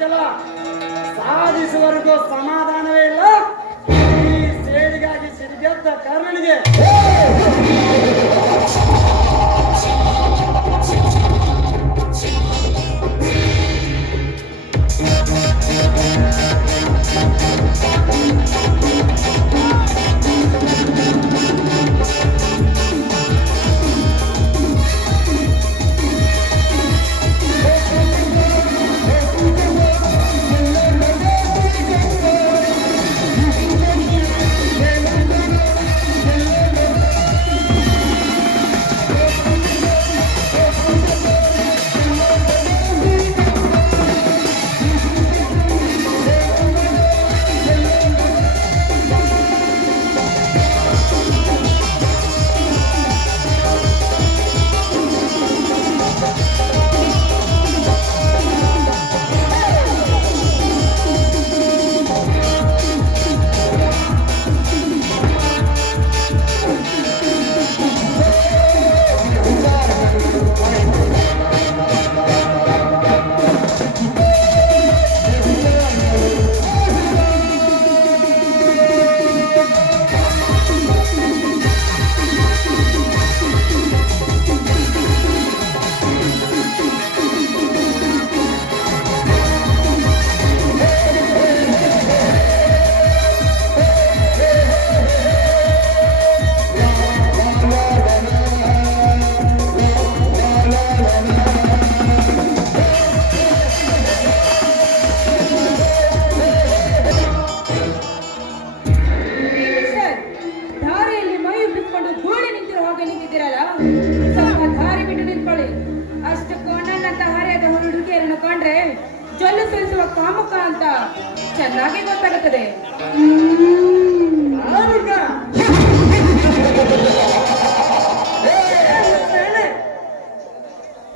ಛಲ ಸಾಧಿಸುವವರೆಗೂ ಸಮಾಧಾನವೇ ಇಲ್ಲ. ಈ ಸೇಡಿಗಾಗಿ ಸಿಡಿಗೆದ್ದ ಕರ್ಣನಿಗೆ ಜೊಲ್ಲು ಸುರಿಸುವ ಕಾಮುಕ ಅಂತ ಚೆನ್ನಾಗಿ ಗೊತ್ತಾಗುತ್ತದೆ.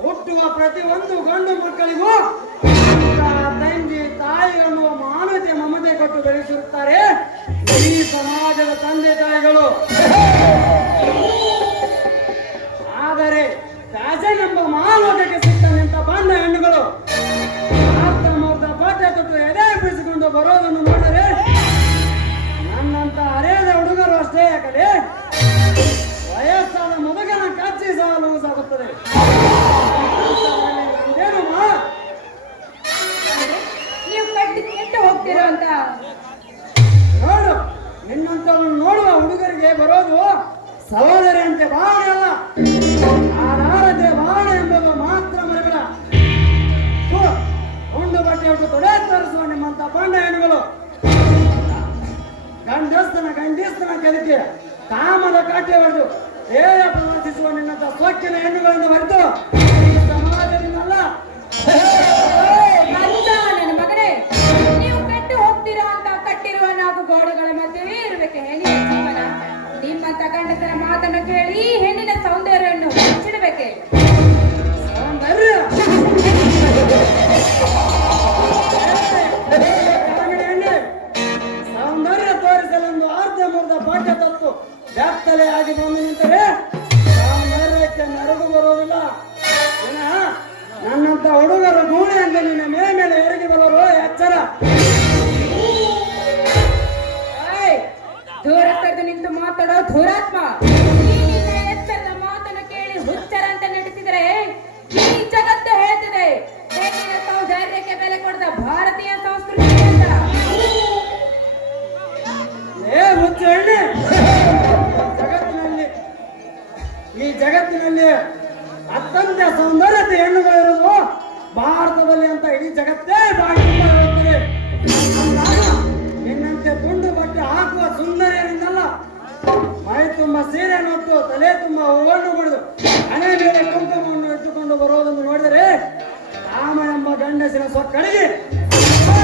ಹುಟ್ಟುವ ಪ್ರತಿಯೊಂದು ಗಂಡು ಮಕ್ಕಳಿಗೂ ತಂಗಿ ತಾಯಿ ಅನ್ನುವ ಮಾನವತೆ ಮಮತೆ ಕೊಟ್ಟು ಬೆಳೆಸಿರುತ್ತಾರೆ ಈ ಸಮಾಜದ ತಂದೆ ತಾಯಿಗಳು. ಆದರೆ ಫ್ಯಾಷನ್ ಎಂಬ ಮಾನವತೆಗೆ ಸಿಕ್ಕ ನಿಂತ ಬಂದ ಹೆಣ್ಣುಗಳು ಪಾಠ್ಯ ತೊಟ್ಟು ಎದೆ ಬಿಡಿಸಿಕೊಂಡು ಬರೋದನ್ನು ನೋಡಿದರೆ ನನ್ನಂತ ಅರೇದ ಹುಡುಗರು ಅಷ್ಟೇ ಯಾಕಲೆ ವಯಸ್ಸಾದ ಮುದುಗನ ಕಚ್ಚಿ ಸಾಲು ಸಾಗುತ್ತದೆ. ನೀವು ಕೆಟ್ಟು ಹೋಗ್ತೀರೋ ಅಂತ ನೋಡು, ನಿನ್ನಂತವನ್ನು ನೋಡುವ ಹುಡುಗರಿಗೆ ಬರೋದು ಸಹೋದರಿ ಅಂತೆ ಭಾವನೆ ಅಲ್ಲ, ಆಧಾರತೆ ಭಾವನೆ ಎಂಬುದು ಮಾತ್ರ ಮರಿಬೇಡ. ಉಂಡು ಬಟ್ಟೆ ಹೊಟ್ಟು ತೊಡೆ ತರಿಸುವ ನಿಮ್ಮಂತ ಬಂಡ ಹೆಣ್ಣುಗಳು ಗಂಡಸ್ತನ ಕೆದಕಿ ಕಾಮದ ಕಾಟೆ ಹೊಡೆದು ದೇಹ ಪ್ರದರ್ಶಿಸುವ ನಿನ್ನಂತ ಸೊಕ್ಕಿನ ಹೆಣ್ಣುಗಳಿಂದ ಹೊರತು ಈ ಸಮಾಜದಿಂದಲ್ಲ. ನನ್ನ ಮಗನೇ, ನೀವು ಕೆಟ್ಟು ಹೋಗ್ತೀರಾ ಅಂತ ಕಟ್ಟಿರುವ ನಾಲ್ಕು ಗೋಡೆಗಳ ಮಧ್ಯೆ ಇರಬೇಕು ಹೆಣ್ಣಿನ ಜೀವನ. ನಿಮ್ಮಂತ ಗಂಡಸರ ಮಾತನ್ನು ಕೇಳಿ ಹೆಣ್ಣಿನ ಸೌಂದರ್ಯವನ್ನು ಮುಚ್ಚಿಡಬೇಕೆ? ಸೌಂದರ್ಯ ತೋರಿಸಲೆಂದು ಅರ್ಧಮರ್ಧ ಪಾಠ್ಯ ತತ್ತು ವ್ಯಾಪ್ತಲೆ ಆಗಿ ಬಂದು ನಿಂತರೆ ಸೌಂದರ್ಯಕ್ಕೆ ಮೆರುಗು ಬರುವುದಿಲ್ಲ. ನನ್ನಂತ ಹುಡುಗರ ಗೂಣೆ ಅಂತ ನಿನ್ನ ಮೇಲೆ ಎರಗಿ ಬರೋರು ಎಚ್ಚರ. ದೂರ ಸರಿದು ನಿಂತು ಮಾತಾಡೋ ಧೂರಾತ್ಮ, ಎಚ್ಚರದ ಮಾತನ್ನು ಕೇಳಿ ಹುಚ್ಚರ ಅಂತ ನಡೆಸಿದರೆ ಈ ಜಗತ್ತು ಹೇಳ್ತಿದೆ ಹೆಣ್ಣಿನ ಸೌಂದರ್ಯಕ್ಕೆ ಬೆಲೆ ಕೊಡದ ಭಾರತೀಯ ಸಂಸ್ಕೃತಿ ಅಂತ. ಈ ಜಗತ್ತಿನಲ್ಲಿ ಅತ್ಯಂತ ಸೌಂದರ್ಯತೆ ಹೆಣ್ಣುಗಳಿರುವುದು ಭಾರತದಲ್ಲಿ ಅಂತ ಇಡೀ ಜಗತ್ತೇ ಬಾಯಿ ತುಂಬ ಹೇಳುತ್ತದೆ. ನಿನ್ನಂತೆ ತುಂಡು ಬಟ್ಟೆ ಹಾಕುವ ಸುಂದರಿಯರಿಂದಲ್ಲ, ಮೈ ತುಂಬ ಸೀರೆ ನೋಟ್ಟು ತಲೆ ತುಂಬ ಹೂವನ್ನು ಬಿಡುದು ಹಣೆ ಮೇಲೆ ಕುಂಕುಮವನ್ನು ಇಟ್ಟುಕೊಂಡು ಬರುವುದನ್ನು ನೋಡಿದರೆ ಕಾಮ ಎಂಬ ಗಂಡಸಿನ ಸೊಕ್ಕಡಿಗೆ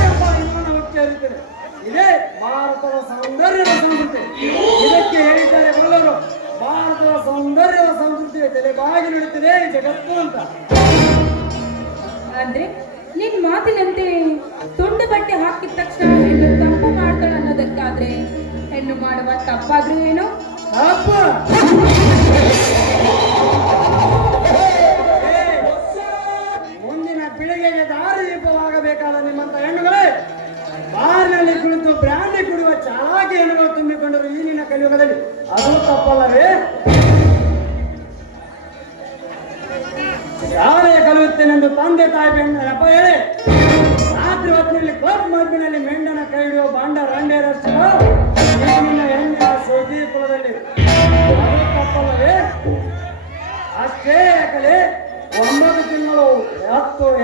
ಎಂಬ ವಿಮಾನ ಹುಟ್ಟಿರುತ್ತದೆ. ಇದೇ ಭಾರತದ ಸೌಂದರ್ಯದ ಸಂಸ್ಕೃತಿ. ಇದಕ್ಕೆ ಹೇಳಿದ್ದಾರೆ ಬಲ್ಲವರು, ಭಾರತದ ಸೌಂದರ್ಯದ ಸಂಸ್ಕೃತಿ ತಲೆಬಾಗಿ ನಡೀತಿದೆ ಈ ಜಗತ್ತು ಅಂತ. ಅಂದ್ರೆ ನಿನ್ ಮಾತಿನಂತೆ ತುಂಡು ಬಟ್ಟೆ ಹಾಕಿದ ತಕ್ಷಣ ಹೆಣ್ಣು ತಪ್ಪು ಮಾಡ್ತಾಳೆ ಅನ್ನೋದಕ್ಕಾದ್ರೆ ಹೆಣ್ಣು ಮಾಡುವ ತಪ್ಪಾದ್ರೂ ಏನು? ಮುಂದಿನ ಪೀಳಿಗೆಗೆ ದಾರಿದೀಪವಾಗಬೇಕು ಆಗಬೇಕಾದ ನಿಮ್ಮಂತ ಹೆಣ್ಣುಗಳೇ ಬಾರಿನಲ್ಲಿ ಕುಳಿತು ಬ್ರಾಂಡಿ ಕುಡಿಯುವ ಚಾಲಾಕಿ ಹೆಣ್ಣುಗಳು ತುಂಬಿಕೊಂಡರು ಈ ನಿನ್ನ ಕಲಿಯುಗದಲ್ಲಿ. ಅದು ತಪ್ಪಲ್ಲವೇ? ಶಾಲೆಯ ಕಲಿಯುತ್ತೇನೆಂದು ತಂದೆ ತಾಯಿ ಬೆಣ್ಣ ನೆಪ ಹೇಳಿ ರಾತ್ರಿ ಹೊತ್ತಿನಲ್ಲಿ ಕ್ಲಬ್ ಮಬ್ಬಿನಲ್ಲಿ ಮೆಂಡನ ಕೈ ಹಿಡಿಯುವ ಬಾಂಡ ರಂಡೇರಷ್ಟು ನಿನ್ನ ಹೆಣ್ಣಿನ ಸೋಗಿ ಕುಲದಲ್ಲಿ. ಅದು ತಪ್ಪಲ್ಲವೇ? ಅಷ್ಟೇ ಯಾಕಲೆ 9 ತಿಂಗಳು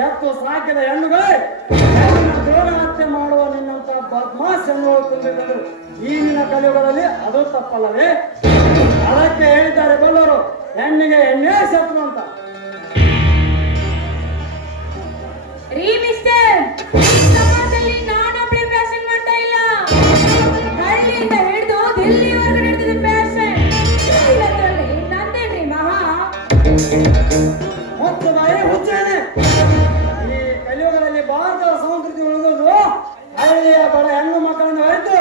ಎತ್ತು ಸಾಕಿದ ಹೆಣ್ಣುಗಳೇ ದ್ರೋಣ ಹತ್ಯೆ ಮಾಡುವ ನಿನ್ನಂತ ಬದ್ಮಾಸ್ ಹೆಣ್ಣುಗಳು ತುಂಬಿಕೊಂಡರು ಈ ನಿನ್ನ ಕಲಿಯುಗದಲ್ಲಿ. ಅದು ತಪ್ಪಲ್ಲವೇ? ಅದಕ್ಕೆ ಹೇಳಿದ್ದಾರೆ ಬಲ್ಲವರು, ಹೆಣ್ಣಿಗೆ ಎಣ್ಣೆ ಶತ್ರು ಅಂತ. ರೀ ಮಿಸ್ಟರ್, ಸಮಾಜದಲ್ಲಿ ನಾನೊಬ್ಳೆ ಫ್ಯಾಷನ್ ಮಾಡ್ತಾ ಇಲ್ಲ. ಹಳ್ಳಿಯಿಂದ ಹಿಡಿದು ದಿಲ್ಲಿವರೆಗೂ ನಡೆದಿದೆ ಫ್ಯಾಷನ್. ಇದರಲ್ಲಿ ನಂದೇನ್ರಿ ಮಹಾ? ಮತ್ತು ಬಾಯಿ ಹುಚ್ಚೇನೆ. ಈ ಕಲಿಯುಗದಲ್ಲಿ ಭಾರತದ ಸಂಸ್ಕೃತಿ ಉಳಿದುದು ಹಳ್ಳಿಯ ಬಡ ಹೆಣ್ಣು ಮಕ್ಕಳನ್ನು ಹೊರತು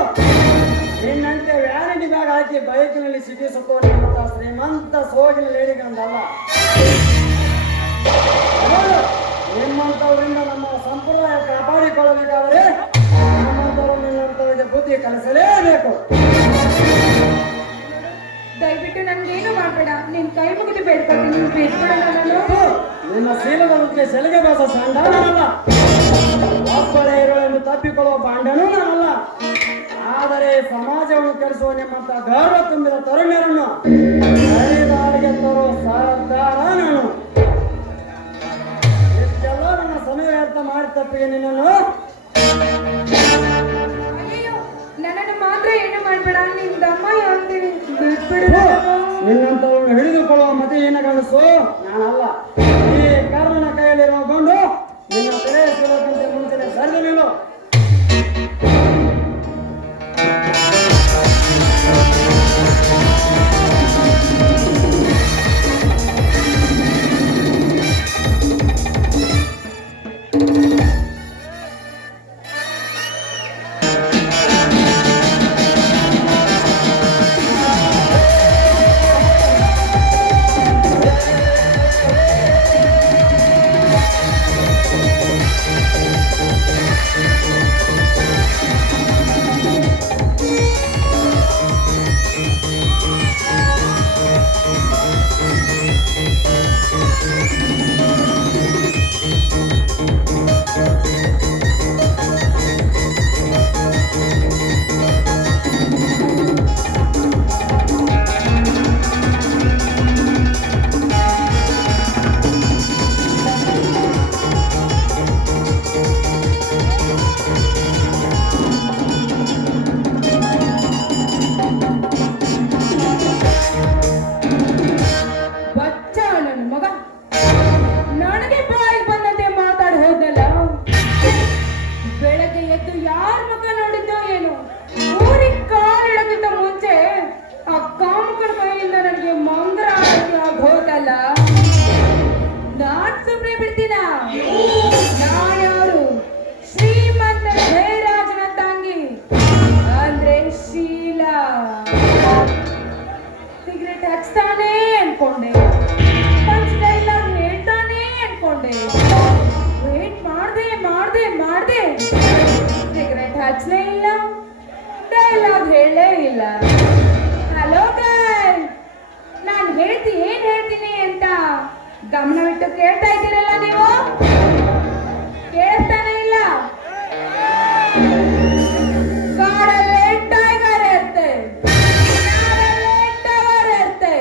ನಿನ್ನಂತೆ ವ್ಯಾನಿಟಿ ಬ್ಯಾಗ್ ಹಾಕಿ ಬೈಕಿನಲ್ಲಿ ಸಿಗಿಸುತ್ತೋ ನಿಮ್ಮಂತ ಶ್ರೀಮಂತ ಸೋಗಿನ ಲೇಡಿಗಂದಲ್ಲ. ಹೌದು, ನಿಮ್ಮಂತವರಿಂದ ನಮ್ಮ ಸಂಪ್ರದಾಯ ಕಾಪಾಡಿಕೊಳ್ಳಬೇಕಾದರೆ ನಮ್ಮಂತವರು ನಿನ್ನಂತವರಿಗೆ ಬುದ್ಧಿ ಕಲಿಸಲೇಬೇಕು. ದಯವಿಟ್ಟು ನನ್ಗೇನು ಮಾಡ್ಬೇಡ, ನಿನ್ ಕೈ ಮುಗಿದು ಬೇಡ್ಕೊಳ್ತೀನಿ, ಬೇಡ್ಬೇಡ ನಾನು. ನಿನ್ನ ಶೀಲದ ಬಗ್ಗೆ ಸೆಲೆಗೆ ಬಾಸ ಸಂಡ ನಾನಲ್ಲ, ಒಬ್ಬಳೇ ಇರುಳೆಂದು ತಪ್ಪಿಕೊಳ್ಳುವ ಬಾಂಡನೂ ನಾನಲ್ಲ. ಆದರೆ ಸಮಾಜವನ್ನು ಕೆಡಿಸುವ ನಿಮ್ಮಂತ ಗೌರವ ತುಂಬಿದ ತರುಣ್ಯರನ್ನು ಸರಿದಾರಿಗೆ ತರುವ ಸರ್ದಾರ ನಾನು. ಇಷ್ಟೆಲ್ಲ ನನ್ನ ಸಮಯ ವ್ಯರ್ಥ ಮಾಡಿ ತಪ್ಪಿಗೆ ನಿನ್ನನ್ನು ಅಯ್ಯೋ, ನನ್ನನ್ನು ಮಾತ್ರ ಏನು ಮಾಡ್ಬೇಡ, ನಿನ್ ದಮ್ಮ ಅಂತೀನಿ, ಬಿಟ್ಬಿಡು. ನಿನ್ನಂತವನ್ನು ಹಿಡಿದುಕೊಳ್ಳುವ ಮತಿ ಏನ ಗಂಡಸು ನಾನಲ್ಲ. ಈ ಕರ್ಣನ ಕೈಯಲ್ಲಿರುವ ಗೊಂಡು ನಿನ್ನ ತೆರೆಯ ಸುಲಭಂತೆ ಮುಂಚೆನೆ ಸರಿದು ನಿಲ್ಲು. ಹಚ್ಚಲೇ ಇಲ್ಲ, ಡೈಲಾಗ್ ಹೇಳಲೇ ಇಲ್ಲ. ಹಲೋ ಗೈಸ್, ನಾನು ಏನ್ ಹೇಳ್ತೀನಿ ಅಂತ ಗಮನವಿಟ್ಟು ಕೇಳ್ತಾ ಇದ್ದೀರಲ್ಲ ನೀವು? ಕೇಳಿಸ್ತಾನೆ ಇಲ್ಲ? ಕಾಡಲ್ಲಿ ಟೈಗರ್ ಇರುತ್ತೆ, ನಾಡಲ್ಲಿ ಟವರ್ ಇರುತ್ತೆ.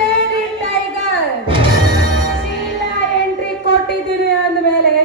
ಲೇಡಿ ಟೈಗರ್ ಶೀಲಾ ಎಂಟ್ರಿ ಕೊಟ್ಟಿದ್ದೀರಿ ಅಂದ್ಮೇಲೆ